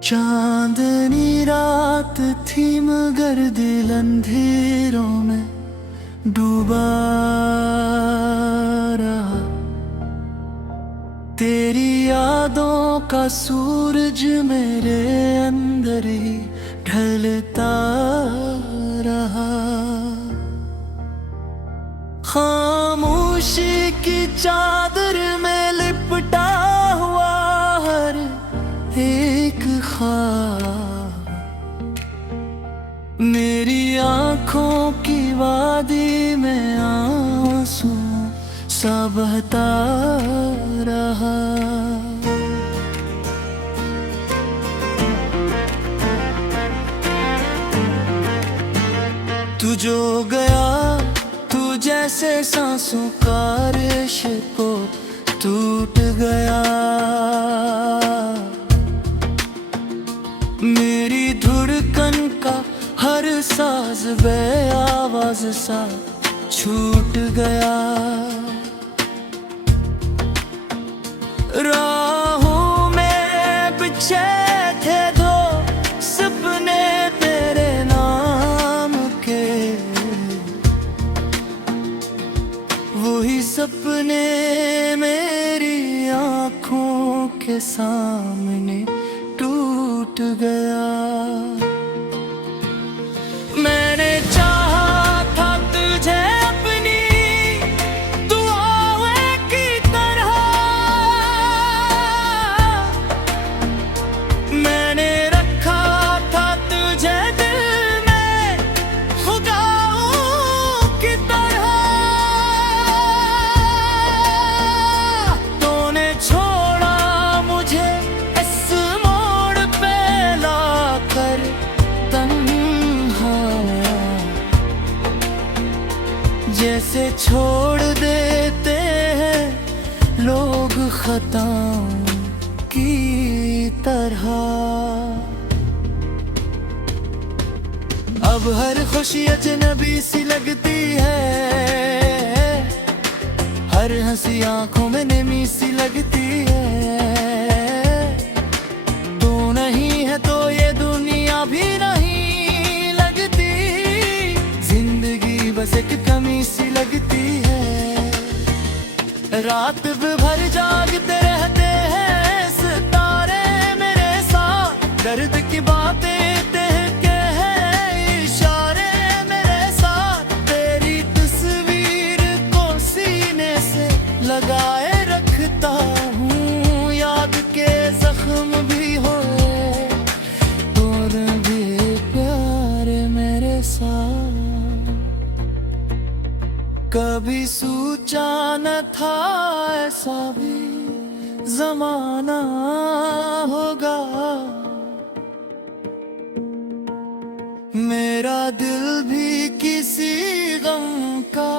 चांदनी रात थी मगर दिल अंधेरों में डूबा रहा। तेरी यादों का सूरज मेरे अंदर ही ढलता रहा। खामोशी की चादर में लिपटा हुआ हर एक ख्वाब मेरी आंखों की वादी में आंसू सा बहता रहा। तू जो गया तू जैसे सांसों का रेशे टूट गया। मेरी धड़कन का हर साज बेआवाज सा छूट गया। राहों में बिछे थे दो सपने तेरे नाम के, वही सपने मेरी आँखों के सामने टूट गया। मैंने चाहा था तुझे अपनी दुआओं की तरह, मैंने रखा था तुझे दिल में खुदाओं की तरह। तूने छोड़ा मुझे इस मोड़ पे लाकर तन्हा, जैसे छोड़ देते हैं लोग खताओं की तरह। अब हर खुशी अजनबी सी लगती है, हर हंसी आंखों में नमी सी लगती है। तू नहीं है तो ये दुनिया भी नहीं लगती, जिंदगी बस एक कमी सी लगती है। रात भर जागते रहते हैं सितारे मेरे साथ, दर्द की बातें कहते हैं इशारे मेरे साथ। तेरी तस्वीर को सीने से लगाए रखता हूँ, याद के जख्म भी होए और भी प्यार मेरे साथ। कभी सोचा न था ऐसा भी जमाना होगा, मेरा दिल भी किसी गम का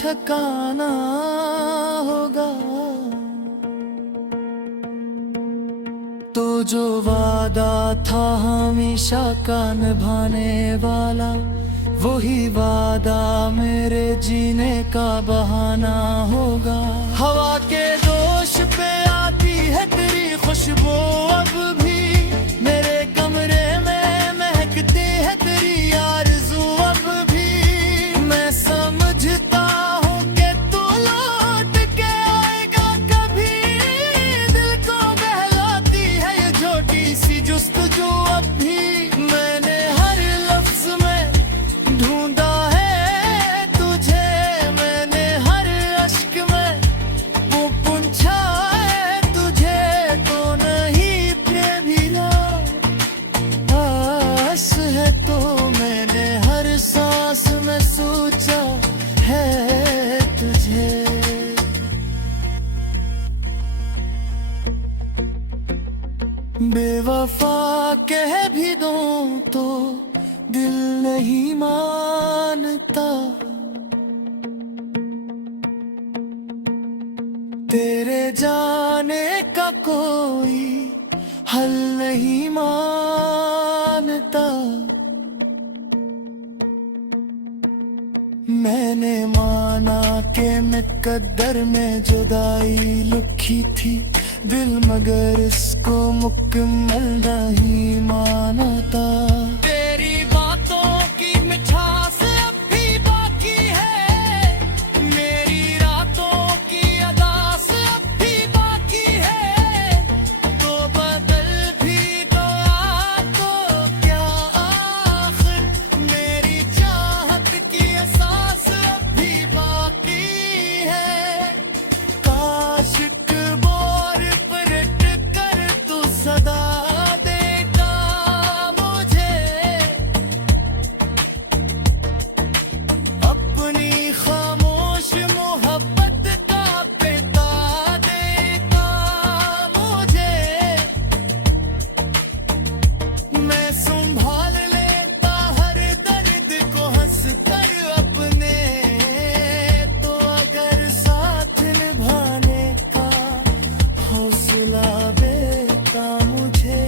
ठिकाना होगा। तो जो वादा था हमेशा का निभाने वाला, वही वादा मेरे जीने का बहाना होगा। हवा के दोष पे आती है तेरी खुशबू, अब भी मेरे कमरे में महकती है तेरी आरज़ू। अब भी मैं समझता हूँ कि तू लौट के आएगा कभी, दिल को बहलाती है ये छोटी सी जुस्तजू। अब भी मैंने हर लफ्ज में ढूंढा है तुझे, मैंने हर अश्क में पूछा है तुझे। तो नहीं फिर भी ना आस है तो मैंने हर सांस में सोचा है तुझे। बेवफा कह भी दूं तो दिल नहीं मानता, तेरे जाने का कोई हल नहीं मानता। मैंने माना कि मुकद्दर में जुदाई लिखी थी दिल, मगर इसको मुकम्मल नहीं मानता। तेरी बातों की मिठास अब भी बाकी है, मेरी रातों की अदास अब भी बाकी है। तो बदल भी दो तो क्या आखिर मेरी चाहत की एहसास अब भी बाकी है। काश बोर पलट कर तू सदा देता मुझे, अपनी खामोश मोहब्बत का पिता देता मुझे। मैं संभाल लेता हर दर्द को हंस कर अपने, तो अगर साथ निभाने का हौसला देता मुझे।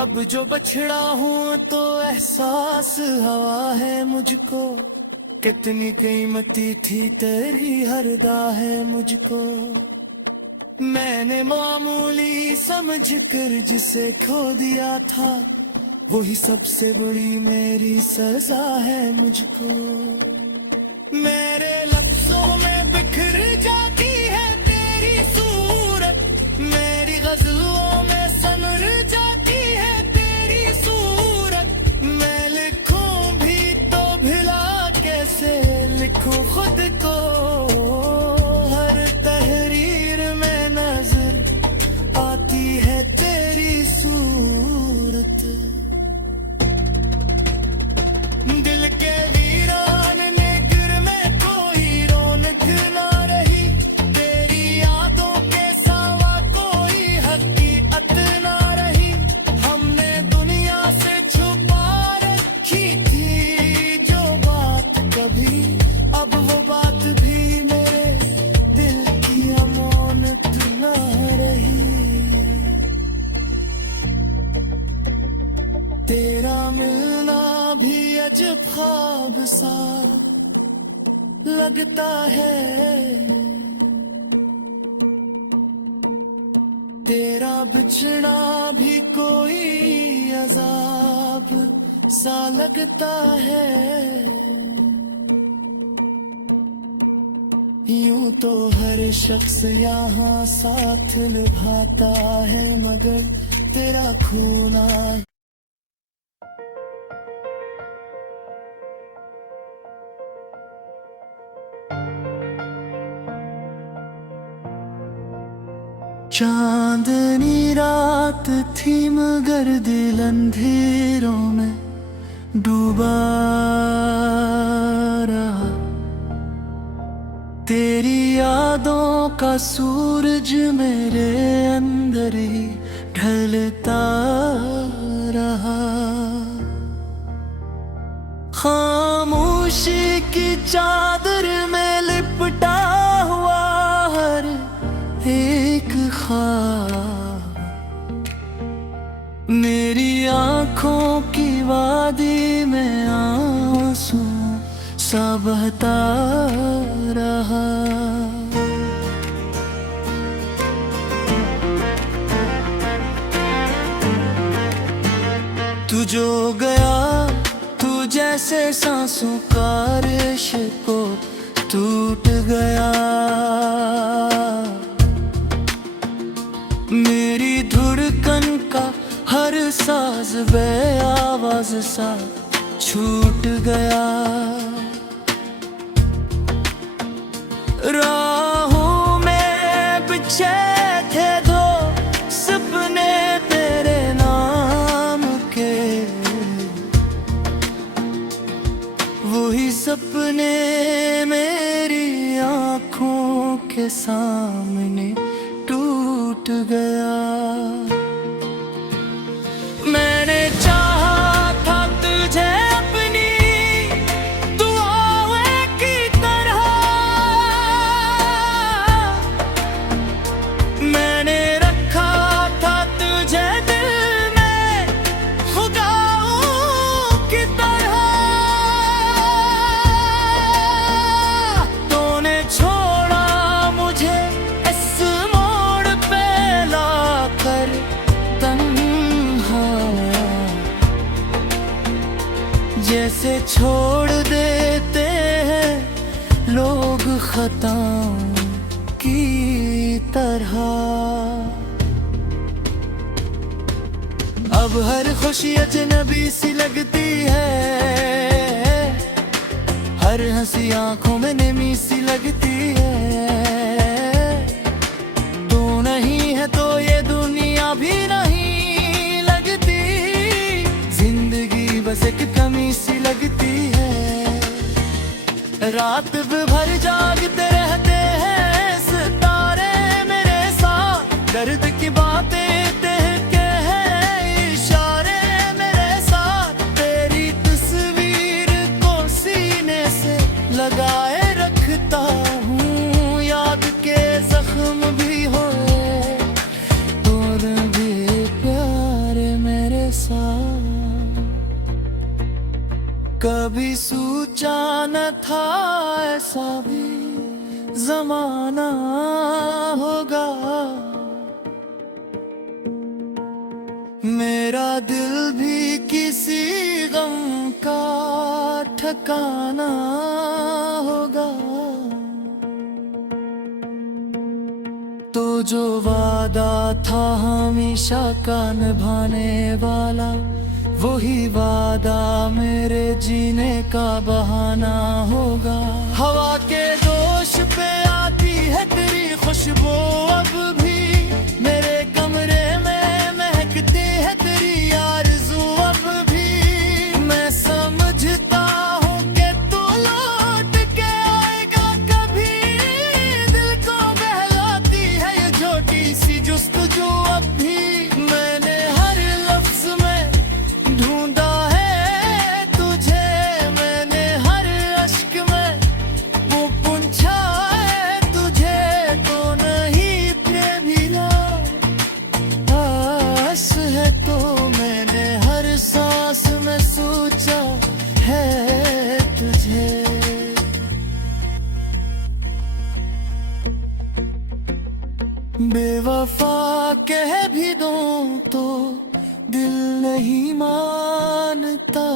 अब जो बछड़ा हूँ तो एहसास हवा है मुझको, कितनी कीमती थी तेरी हर अदा है मुझको। मैंने मामूली समझकर जिसे खो दिया था, वही सबसे बड़ी मेरी सजा है मुझको। मेरे लफ्जों में बिखर जाती है तेरी सूरत, मेरी गजलों में समर जाती है तेरी सूरत। मैं लिखूं भी तो भुला कैसे लिखूं खुद को, हर तहरीर में नजर आती है तेरी सूरत। दिल के वीरान नेगर में कोई रौनक ना रही, तेरी यादों के सावा कोई हकीकत ना रही। हमने दुनिया से छुपा रखी थी जो बात कभी, अब वो बात भी मेरे दिल की अमानत ना रही। तेरा मिलना भी अजब ख्वाब सा लगता है, तेरा बिछड़ा भी कोई अजाब सा लगता है। यूं तो हर शख्स यहाँ साथ निभाता है, मगर तेरा खोना चांदनी रात थी मगर दिल अंधेरों में डूबा रहा। तेरी यादों का सूरज मेरे अंदर ही ढलता रहा। खामोशी की चादर में लिपटा हुआ हर एक ख्वाब, मेरी आंखों की वादी में आंसू सा बहता रहा। तू जो गया तू जैसे सांसों का रेशे को टूट गया। मेरी धड़कन का हर साज बे आवाज सा छूट गया। राहों में बिछे थे दो सपने तेरे नाम के, वही सपने मेरी आँखों के सामने टूट गया। मैंने चाहा था तुझे अपनी, तू जैसे छोड़ देते हैं लोग खताओं की तरह। अब हर खुशी अजनबी सी लगती है, हर हंसी आंखों में नमी सी लगती है। तू नहीं है तो ये दुनिया भी नहीं लगती, जिंदगी बस एक कमी सी लगती है। रात भर जागते रहते हैं सितारे मेरे साथ, दर्द की बातें कहते हैं इशारे मेरे साथ। तेरी तस्वीर को सीने से लगाए रखता हूँ, याद के जख्म भी होए और भी प्यार मेरे साथ। कभी सोचा न था ऐसा भी जमाना होगा, मेरा दिल भी किसी गम का ठिकाना होगा। तो जो वादा था हमेशा का निभाने वाला, वही वादा मेरे जीने का बहाना होगा। हवा के दोष पे आती है तेरी खुशबू, अब भी मेरे कमरे में महकती है तेरी आरज़ू। अब भी मैं समझता हूँ कि तू लौट के आएगा कभी, दिल को बहलाती है ये छोटी सी जुस्तजू। अब भी मैंने हर लफ्ज में ढूंढा है तुझे, मैंने हर अश्क में वो पूछा है तुझे। तो नहीं प्रेमिला आस है तो मैंने हर सांस में सोचा है तुझे। बेवफा कह भी दूं तो दिल नहीं मानता,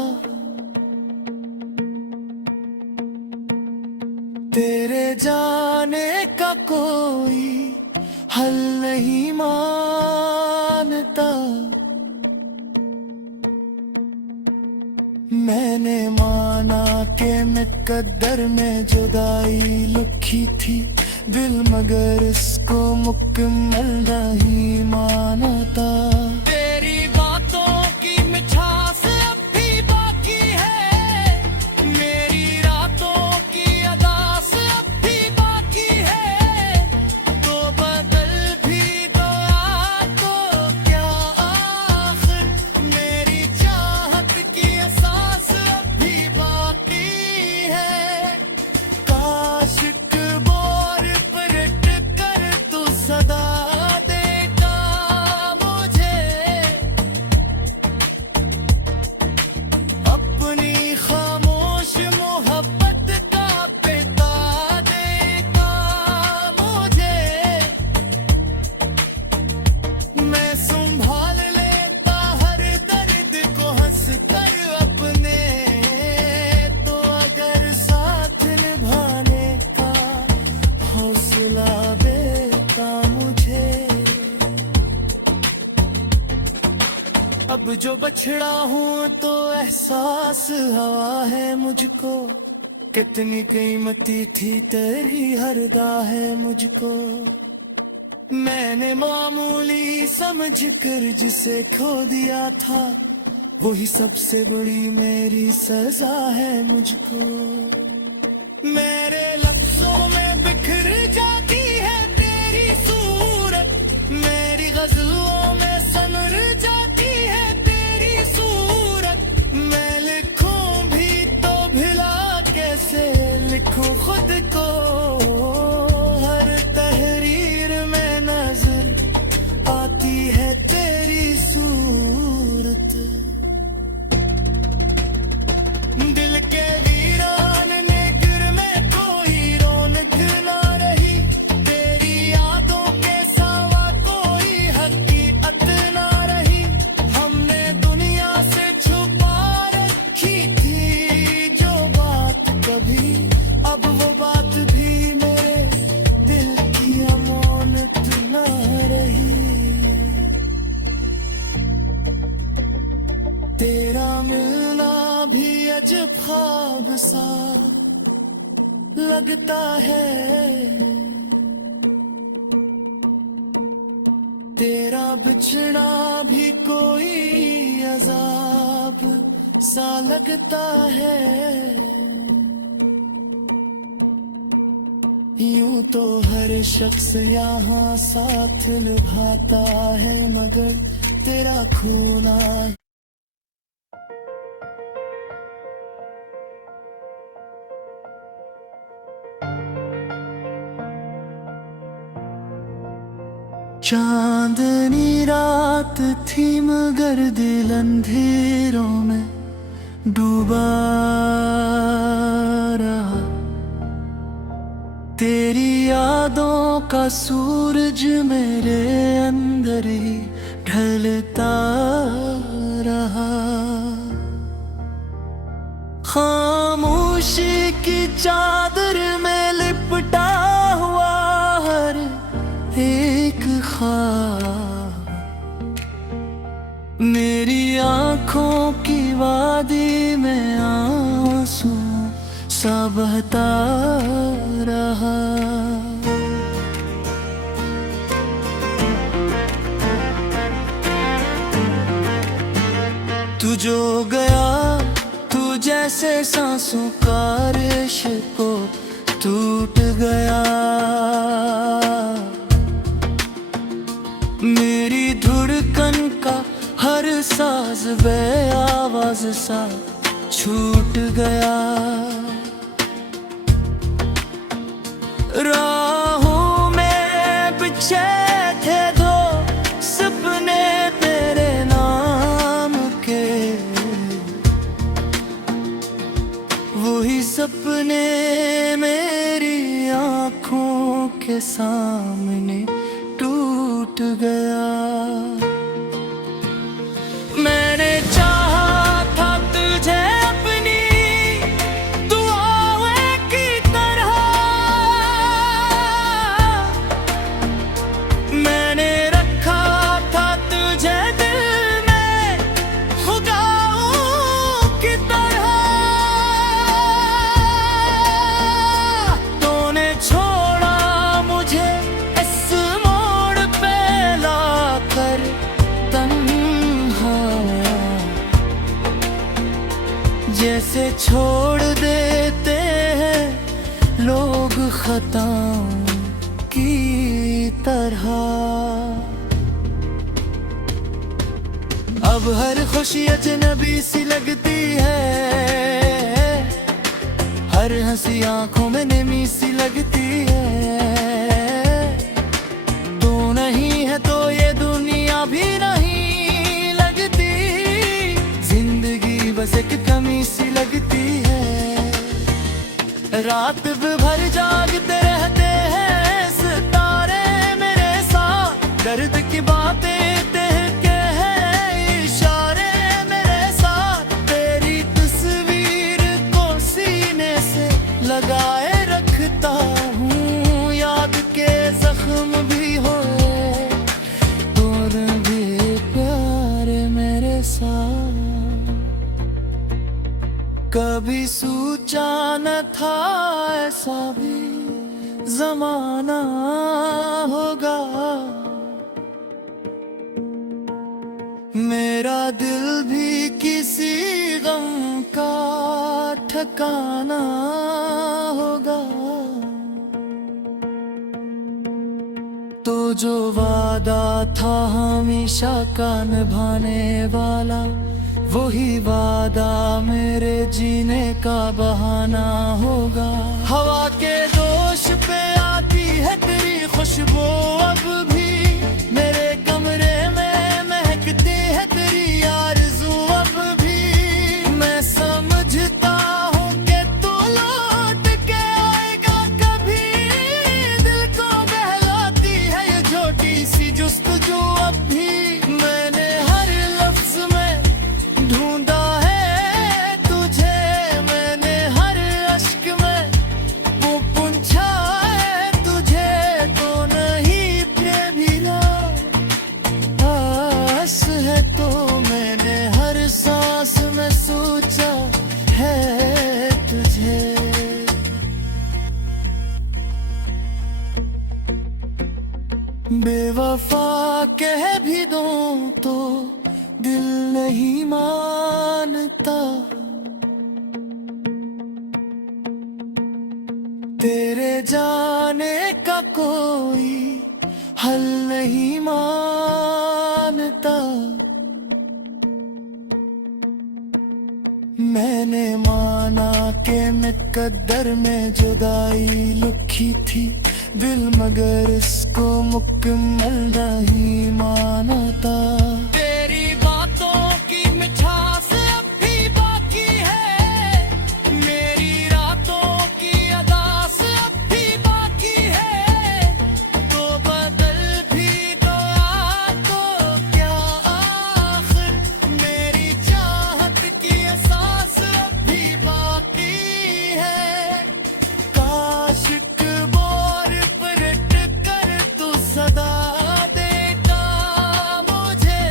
तेरे जाने का कोई हल नहीं मानता। मैंने माना कि मुकद्दर में जुदाई लिखी थी दिल, मगर इसको मुकम्मल नहीं मानता। तेरी बातों की मिठास अब भी बाकी है, मेरी रातों की अदास अब भी बाकी है। तो बदल भी दो या तो क्या आखिर, मेरी चाहत की एहसास अब भी बाकी है। काश बोर पर कर तू सदा देता मुझे, अपनी खामोश मोहब्बत का पिता देता मुझे। मैं संभाल लेता हर दर्द को हंस कर अपने, तो अगर साथ निभाने का हौसला देता मुझे। अब जो बछड़ा हूँ तो एहसास हवा है मुझको, कितनी कीमती थी तेरी हर है मुझको। मैंने मामूली समझकर जिसे खो दिया था, वही सबसे बड़ी मेरी सजा है मुझको। मेरे लफ्जों में बिखर जाती है तेरी सूरत, मेरी गजलों में समर जाती है तेरी सूरत। मैं लिखूं भी तो भिला कैसे लिखूं खुद को, हर तहरीर में नजर आती है तेरी सूरत। दिल के वीरान ने गिर में कोई रौनक तेरा मिलना भी अजब ख्वाब सा लगता है, तेरा बिछड़ा भी कोई अजाब सा लगता है। यूं तो हर शख्स यहाँ साथ निभाता है, मगर तेरा खोना चांदनी रात थी मगर दिल अंधेरों में डूबा रहा। तेरी यादों का सूरज मेरे अंदर ही ढलता रहा। खामोशी की चादर में लिपटा हुआ हर एक ख्वाब मेरी आंखों की वादी में आंसू सा बहता रहा। तू जो गया, तू जैसे सांसों का रेशे को टूट गया। मेरी धड़कन का हर साज बे आवाज सा छूट गया। राहों में बिछे थे दो सपने तेरे नाम के, वही सपने मेरी आँखों के सामने टूट गया। मैंने चाहा था तुझे अपनी दुआओं की तरह, मैंने रखा था तुझे दिल में खुदाओं की तरह। तूने छोड़ा मुझे इस मोड़ पे लाकर तन्हा, जैसे छोड़ देते हैं लोग खताओं की तरह। अब हर खुशी अजनबी सी लगती है, हर हंसी आंखों में नमी सी लगती है। तू नहीं है तो ये दुनिया भी नहीं लगती, जिंदगी बस एक कमी सी लगती है। रात भर जागते रहते हैं सितारे मेरे साथ, दर्द की बातें कहते हैं इशारे मेरे साथ। तेरी तस्वीर को सीने से लगाए रखता हूँ, याद के जख्म भी होए और भी प्यार मेरे साथ। कभी सोचा न था ऐसा भी जमाना होगा, मेरा दिल भी किसी गम का ठिकाना होगा। तो जो वादा था हमेशा का निभाने वाला, वही वादा मेरे जीने का बहाना होगा। हवा के दोष पे आती है तेरी खुशबू, अब भी मेरे कमरे में महकती है तेरी आरज़ू। अब भी मैं समझता हूँ कि तू लौट के आएगा कभी, दिल को बहलाती है ये छोटी सी जुस्तजू। अब भी मैंने हर लफ्ज में ढूंढा है तुझे, मैंने हर अश्क में वो पूछा है तुझे। तो नहीं जानता, तेरे जाने का कोई हल नहीं मानता। मैंने माना कि मुकद्दर में जुदाई लिखी थी दिल, मगर इसको मुकम्मल नहीं मानता। तेरी बातों की मिठास अब भी बाकी है, मेरी रातों की अदास अब भी बाकी है। तो बदल भी दो तो क्या आखिर, मेरी चाहत की एहसास अब भी बाकी है। काश बोर पर कर तू सदा देता मुझे,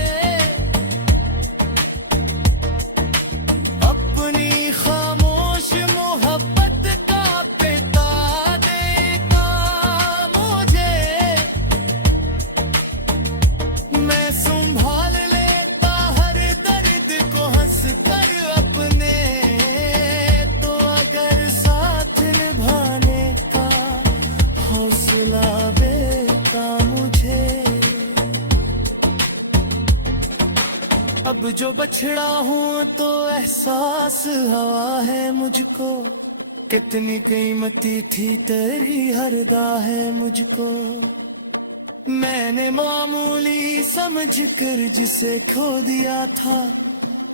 अपनी खामोश मोहब्बत का पिता देता मुझे। मैं संभाल लेता हर दर्द को हंस कर अपने, तो अगर साथ निभाने का हौसला देता मुझे। अब जो बछड़ा हूँ तो एहसास हवा है मुझको, कितनी कीमती थी तेरी हर है मुझको। मैंने मामूली समझ कर जिसे खो दिया था,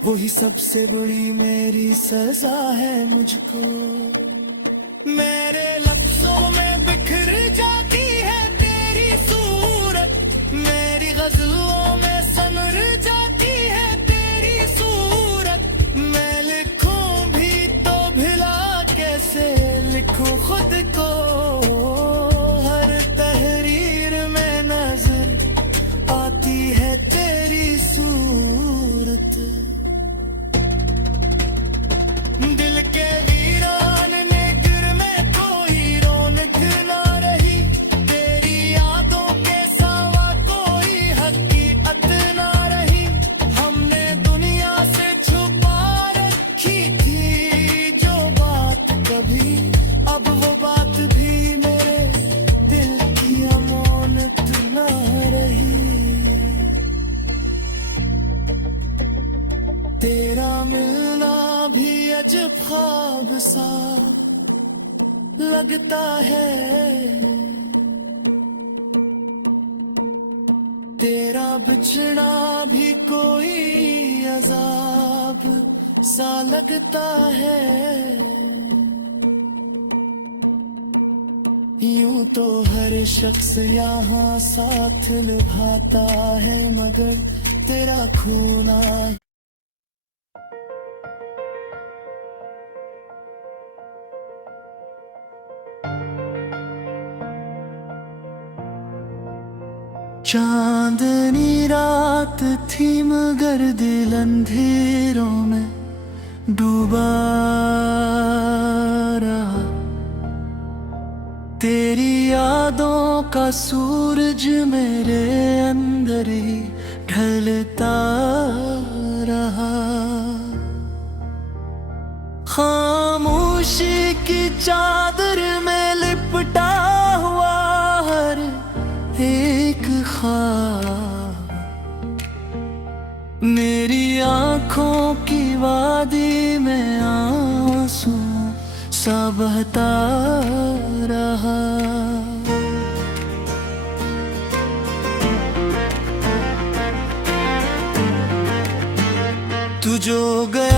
वही सबसे बड़ी मेरी सजा है मुझको। मेरे लफ्जों में बिखर जाती है तेरी सूरत, मेरी गजलों में समर जाती है तेरी सूरत। मैं लिखूं भी तो भला कैसे लिखूं खुद को, हर तहरीर में नजर आती है तेरी सूरत। दिल के वीरान ने गिर में कोई रौनक ना रही, तेरी यादों के सावा कोई हकीकत ना रही। हमने दुनिया से छुपा रखी थी जो बात कभी, अब वो बात भी मेरे दिल की अमानत ना रही। तेरा मिलना भी अजब ख्वाब सा लगता है, तेरा बिछड़ा भी कोई अजाब सा लगता है। यूं तो हर शख्स यहाँ साथ निभाता है, मगर तेरा खूना चांदनी रात थी मगर दिल अंधेरों में डूबा रहा। तेरी यादों का सूरज मेरे अंदर ही ढलता रहा। खामोशी की चादर में लिपटा हुआ हर एक ख्वाब, मेरी आंखों की वादी में आंसू सा बहता रहा। तू जो गया